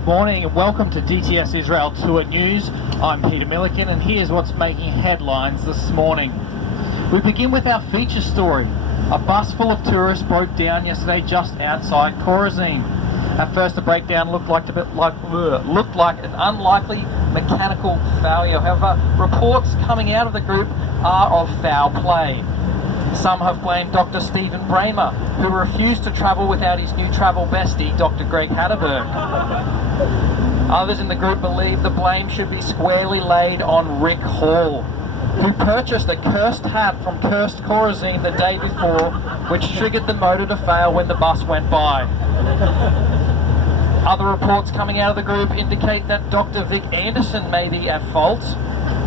Good morning and welcome to DTS Israel Tour News. I'm Peter Milliken and here's what's making headlines this morning. We begin with our feature story. A bus full of tourists broke down yesterday just outside Chorazin. At first the breakdown looked like an unlikely mechanical failure. However, reports coming out of the group are of foul play. Some have blamed Dr. Stephen Bramer, who refused to travel without his new travel bestie, Dr. Greg Hatterberg. Others in the group believe the blame should be squarely laid on Rick Hall, who purchased a cursed hat from cursed Chorazin the day before, which triggered the motor to fail when the bus went by. Other reports coming out of the group indicate that Dr. Vic Anderson may be at fault.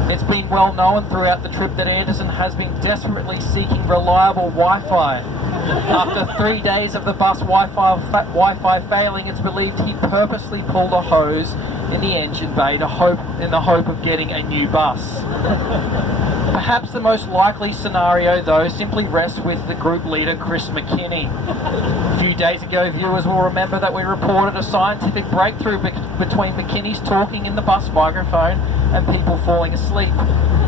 It's been well known throughout the trip that Anderson has been desperately seeking reliable Wi-Fi. After 3 days of the bus Wi-Fi failing, it's believed he purposely pulled a hose in the engine bay in the hope of getting a new bus. Perhaps the most likely scenario, though, simply rests with the group leader, Chris McKinney. A few days ago, viewers will remember that we reported a scientific breakthrough between McKinney's talking in the bus microphone and people falling asleep.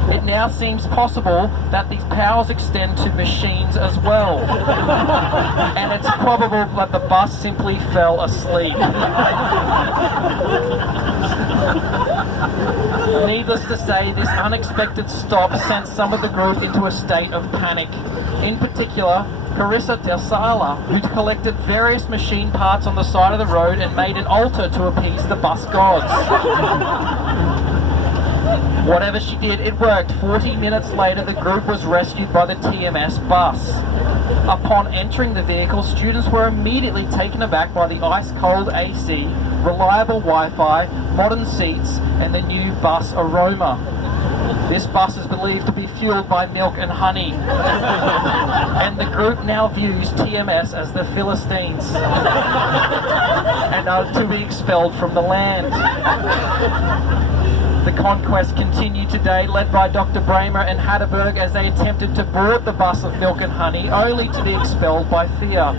It now seems possible that these powers extend to machines as well. And it's probable that the bus simply fell asleep. Needless to say, this unexpected stop sent some of the group into a state of panic. In particular, Carissa Del Sala, who collected various machine parts on the side of the road and made an altar to appease the bus gods. Whatever she did, it worked. 40 minutes later, the group was rescued by the TMS bus. Upon entering the vehicle, students were immediately taken aback by the ice-cold AC, reliable Wi-Fi, modern seats, and the new bus aroma. This bus is believed to be fueled by milk and honey. And the group now views TMS as the Philistines and are to be expelled from the land. The conquest continued today, led by Dr. Bramer and Hatterberg as they attempted to board the bus of milk and honey, only to be expelled by fear.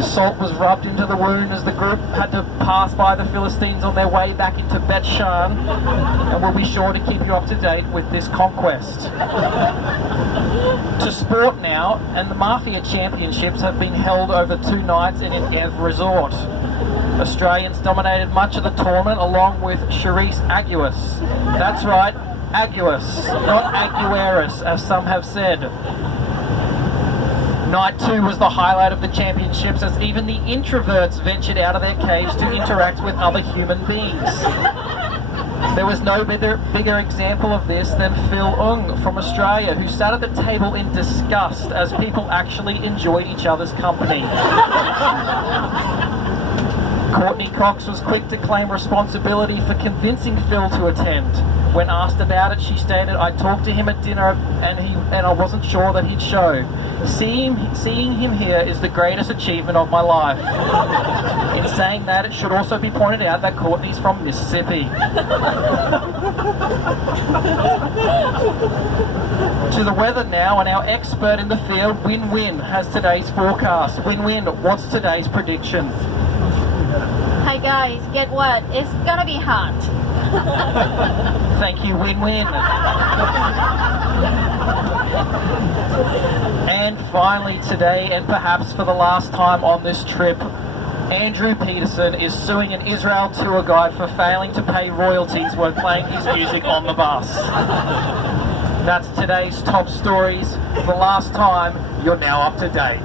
Salt was rubbed into the wound as the group had to pass by the Philistines on their way back into Bet Shan, and we'll be sure to keep you up to date with this conquest. To sport now, and the Mafia Championships have been held over 2 nights in an Ev resort. Australians dominated much of the tournament along with Charisse Aguas. That's right, Aguas, not Agueras, as some have said. Night 2 was the highlight of the championships, as even the introverts ventured out of their caves to interact with other human beings. There was no bigger example of this than Phil Ung from Australia, who sat at the table in disgust as people actually enjoyed each other's company. Courtney Cox was quick to claim responsibility for convincing Phil to attend. When asked about it, she stated, "I talked to him at dinner and I wasn't sure that he'd show. Seeing him here is the greatest achievement of my life." In saying that, it should also be pointed out that Courtney's from Mississippi. To the weather now, and our expert in the field, Win Win, has today's forecast. Win Win, what's today's prediction? Hi guys, get what? It's gonna be hot. Thank you, Win Win. And finally today, and perhaps for the last time on this trip, Andrew Peterson is suing an Israel tour guide for failing to pay royalties when playing his music on the bus. That's today's top stories. For the last time, you're now up to date.